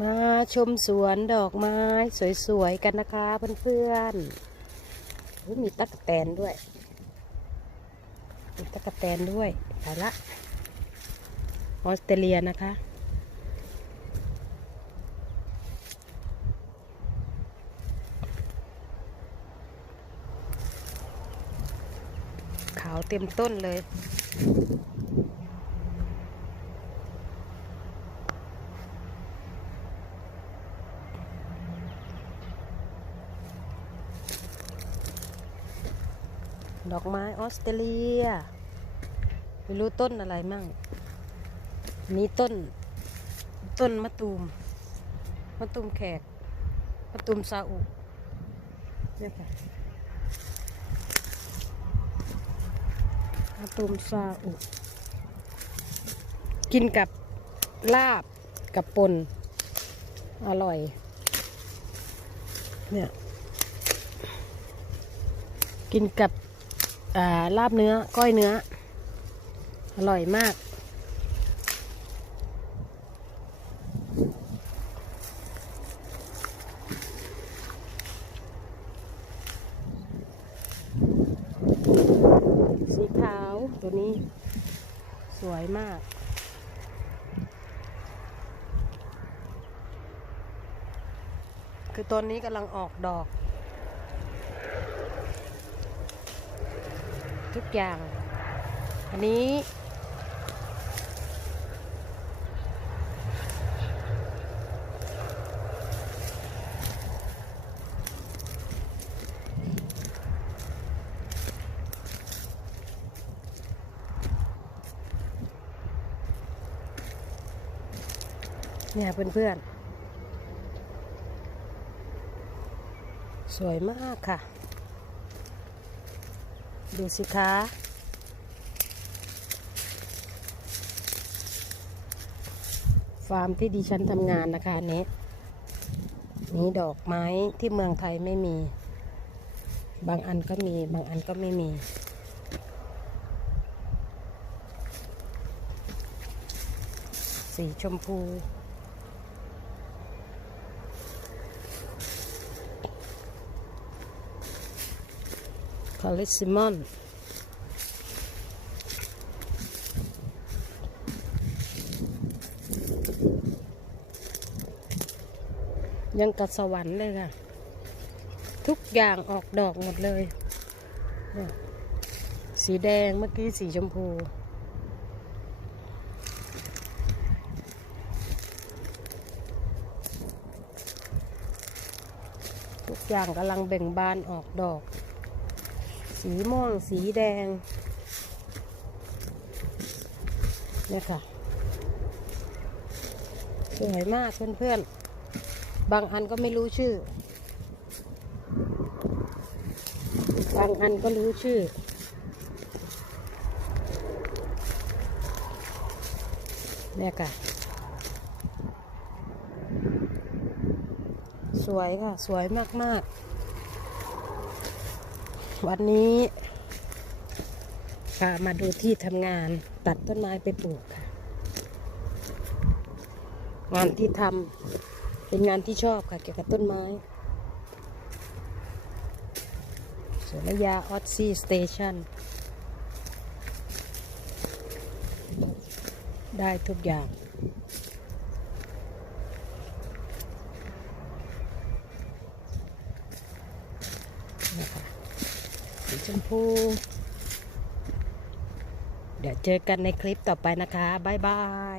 มาชมสวนดอกไม้สวยๆกันนะคะเพื่อนๆมีตั๊กแตนด้วยมีตั๊กแตนด้วยไปละออสเตรเลียนะคะขาวเต็มต้นเลย ดอกไม้ออสเตรเลีย ไม่รู้ต้นอะไรมั่งอันนี้ต้น ต้นมะตูม มะตูมแขก มะตูมซาอุเนี่ยค่ะ มะตูมซาอุ กินกับลาบกับปน อร่อย เนี่ย กินกับ ลาบเนื้อก้อยเนื้อ อร่อยมาก สีขาวตัวนี้ สวยมากคือต้นนี้กำลังออกดอก ทุกอย่าง อันนี้ เนี่ยเพื่อนๆ สวยมากค่ะ ดูสิคะฟาร์มที่ดิฉันทำงานนะคะอันนี้นี่ดอกไม้ที่เมืองไทยไม่มี บางอันก็มีบางอันก็ไม่มี สีชมพู คาลิซิมอนยังกับสวรรค์เลยค่ะ ทุกอย่างออกดอกหมดเลยเนี่ยสีแดงเมื่อกี้สีชมพูทุกอย่างกำลังเบ่งบานออกดอก สีม่วง สีแดง เนี่ยค่ะ สวยมากเพื่อนๆ บางอันก็ไม่รู้ชื่อ บางอันก็รู้ชื่อ เนี่ยค่ะ สวยค่ะ สวยมากๆ วันนี้พามาดูที่ทำงาน ตัดต้นไม้ไปปลูกค่ะ งานที่ทำเป็นงานที่ชอบค่ะ เกี่ยวกับต้นไม้สวนยาออสซี่สเตชันได้ทุกอย่างนะคะ สีชมพู เดี๋ยวเจอกันในคลิปต่อไปนะคะ บ๊ายบาย